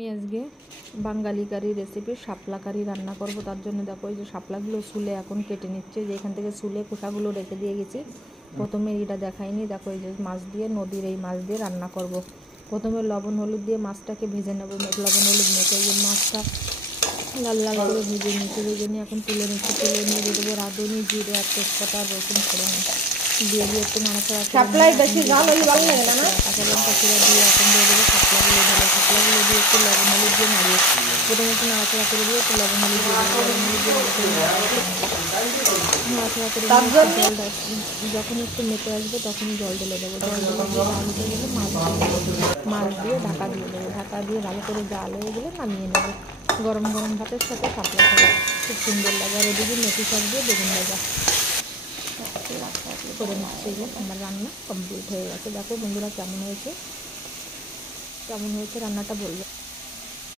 আমি আজকে বাঙালি কারি রেসিপি শাপলা কারি রান্না করব। তার জন্য দেখো এই যে শাপলাগুলো ছুলে এখন কেটে নিচ্ছে, যে এখান থেকে ছুলে খোসাগুলো রেখে দিয়ে গেছি। প্রথমে এটা দেখাইনি, দেখো এই যে মাছ দিয়ে, নদীর এই মাছ দিয়ে রান্না করব। প্রথমে লবণ হলুদ দিয়ে মাছটাকে ভেজে নেবো, লবণ হলুদ মেখে এই মাছটা লাল লাল করে ভেজে নিয়ে এখন তুলে নিচ্ছি। তুলে নিয়ে দিয়ে দেবো রাঁধুনি, জিরে আর তেজপাতা আর রসুন ফোড়ন দিয়ে একটু নাড়াচাড়া করে বেশি জাল হলে ভালো লাগে না, কাঁচা লঙ্কা চিরা দিয়ে এখন দিয়ে দেবো শাপলাগুলো ঢেলে, শাপলাগুলো দিয়ে একটু লবণ হলুদ দিয়ে নাড়িয়ে প্রথমে একটু নাড়াচাড়া করে দিয়ে একটু লবণ হলুদ দিয়ে দেবো, লবণ হলুদ দিয়ে নাড়াচাড়া করে জলটা যখন একটু মেপে আসবে তখনই জল ঢেলে দেবো। জল ঢেলে দিয়ে জাল হতে গেলে মাছ দিয়ে ঢাকা দিয়ে দেবো। ঢাকা দিয়ে ভালো করে জাল হয়ে গেলে নামিয়ে নেবো। গরম গরম ভাতের সাথে শাপলা খাবো, খুব সুন্দর লাগে। আর এদিকে মেথি শাক দিয়ে বেগুন ভাজা করে নিচ্ছে। যে আমার রান্না কমপ্লিট হয়ে গেছে। দেখো বন্ধুরা কেমন হয়েছে রান্নাটা বলবে।